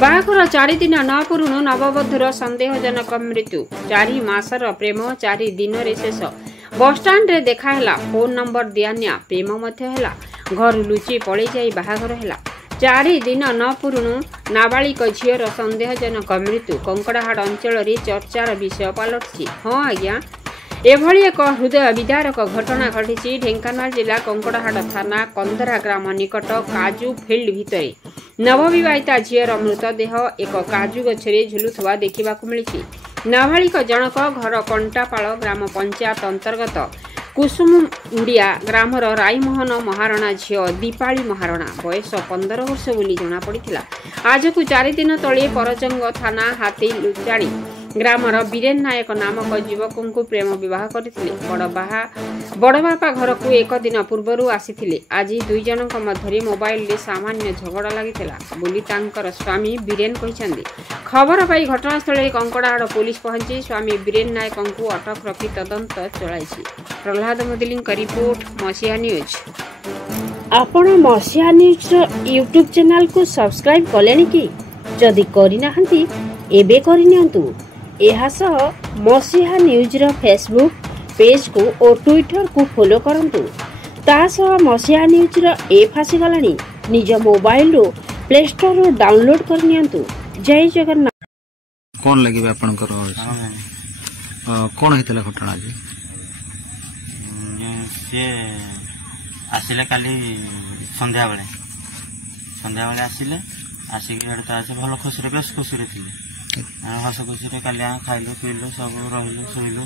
बाहाघर 4 दिन न पुरुणु नववधूर संदेहजनक मृत्यु 4 मासर प्रेम 4 दिन रे शेष बसस्टाण्ड रे देखाला फोन नंबर दियानिया प्रेम मध्य हैला घर लुचि पड़े जाई बाहाघर हैला 4 दिन न पुरुणु नाबालिक झीर संदेहजनक मृत्यु कंकड़ाहाड़ अंचल रे चर्चार विषय पलटछि। हाँ आज्ञा एभली एक हृदय विदारक घटना घटी ढेंकानाल जिला कंकड़ाहाड़ थाना कंदरा ग्राम निकट काजू फिल्ड भितरे नवविवाहिता झीर मृतदेह एक काजू गछरे झुलुथवा देखा मिली। नाबालिक जनक घर कंटापाल ग्राम पंचायत अंतर्गत कुसुमुंडिया ग्रामर राईमोहन महारणा झील दीपाली महारणा बयस 15 वर्ष बोली जना पड़िथिला। आज को 4 दिन तले परजंग थाना हाथी लुचाणी ग्रामर बीरेन नायक नामक युवक को प्रेम विवाह करथिले। बड़ बापा घर को 1 दिन पूर्व आसीथिले। आज 2 जनक मध्य मोबाइल रे सामान्य झगड़ा लागिथिला बोली तांकर स्वामी बीरेन कहिसंदी। खबर पाई घटनास्थल रे कंकड़ाहाड़ पुलिस पहुंची स्वामी बीरेन नायक को अटक रखी तदंत चलाइछि। प्रहलाद मोदिली रिपोर्ट मसिया न्यूज। आपण मसिया न्यूज यूट्यूब चैनल को सब्सक्राइब कलेनि कि जदि करि नाहंती एबे करि नियंतु। एहा सह मसिया न्यूज रो फेसबुक पेज को और ट्विटर को फॉलो करंतु। ता सह मसिया न्यूज रो ऐप आसी गलानी निज मोबाइल रो प्ले स्टोर रो डाउनलोड कर नियंतु। जय जगन्नाथ। कौन लगे आपन करो कौन हेतला घटना जी से आसिले काली संध्या बेले आसिले आसिक भल खुशी बेस खुशी थी हस खुशी काली खाइलु पीलु सब रही शोलु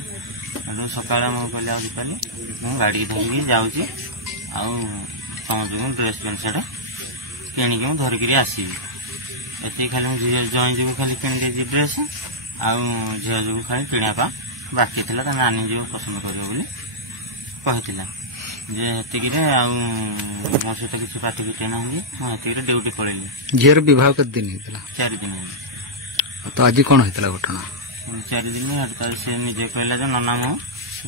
सका कहली आपानी मुझे गाड़ी धरिकी जाऊँगी तुम जो ड्रेस पैंट सार्ट किणिकी मुझे धरिकी आसबि ये खाली जई जो खाली किणिकी ड्रेस झील जो खाली किणा बाकी था नानी जो पसंद कर कहला जे हेतिक मो सहित किसी पार्टी पिटे ना मुझे ड्यूटी पलैली। झीर विवाह के दिन 4 दिन तो आज कौन होता घटना 4 दिन से निजे कहला जो नना मु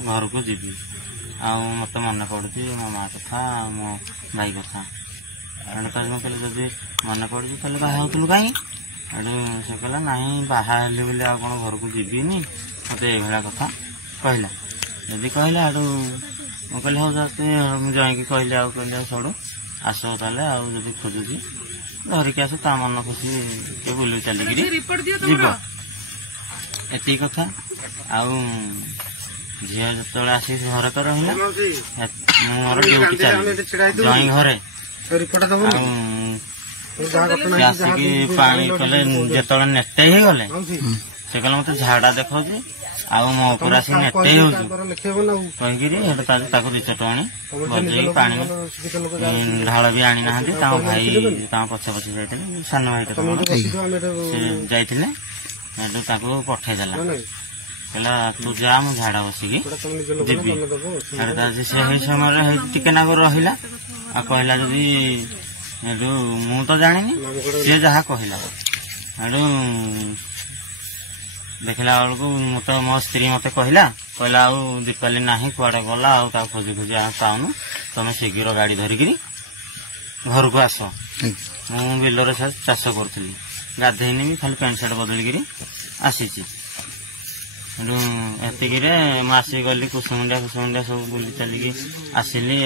घर को जी मत मन पड़ुची मो माँ कथा मो भाई कथा कहले जब मन पड़ुची तेल बाहर कहीं से कहला ना बाहर बोले आ कौन घर को जीविनी मत ये कथा कहला जदि कहला मुझे कहली हाँ जाते जाकि कहली कहली सड़ू आस ताले जब खोजुची धरिकी आस ता मन खुशी किए बुल चलिकी जीव एति कथा झी जो आसी घर तो रहा मोर ड्यूटी चली जई घरे आसिकी पानी कले जो नेटे ही गले से कहले मत झाड़ा देखा मो ऊपर आस नेटे कहीकि दी चटणी बजे पानी ढाल भी आनी ना भाई पछे पछे जाते सान भाई जाते पठेदेला कहला तू जा मु झाड़ा बसिकी जी से समय टिके नाक रहा कहला जदि मु तो जानी सी जहा कहला देखला बेलू मत मो स्त्री मत कहला दीपाली ना कुआड़े गला खोजी खोजी पाऊनु तुम शीघ्र गाड़ी धरिकी घर को आस मु बिलर चाष करी गाधेनी भी खाली पैंट सार्ट बदलिकी आसी मुझे गली कुसुमुंडिया सब बुली चलिकी आसिली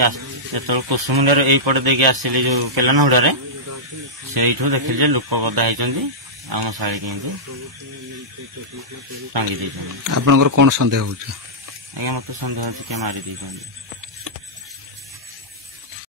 जो कुसुमुंडिया यहीपटे देखिए आसिली जो केलानहुड़ा से देखिली लोक गदा होती आम शाड़ी केमती टांगी आपन कौन सन्देह हो? आज्ञा मत सन्देह किए मारी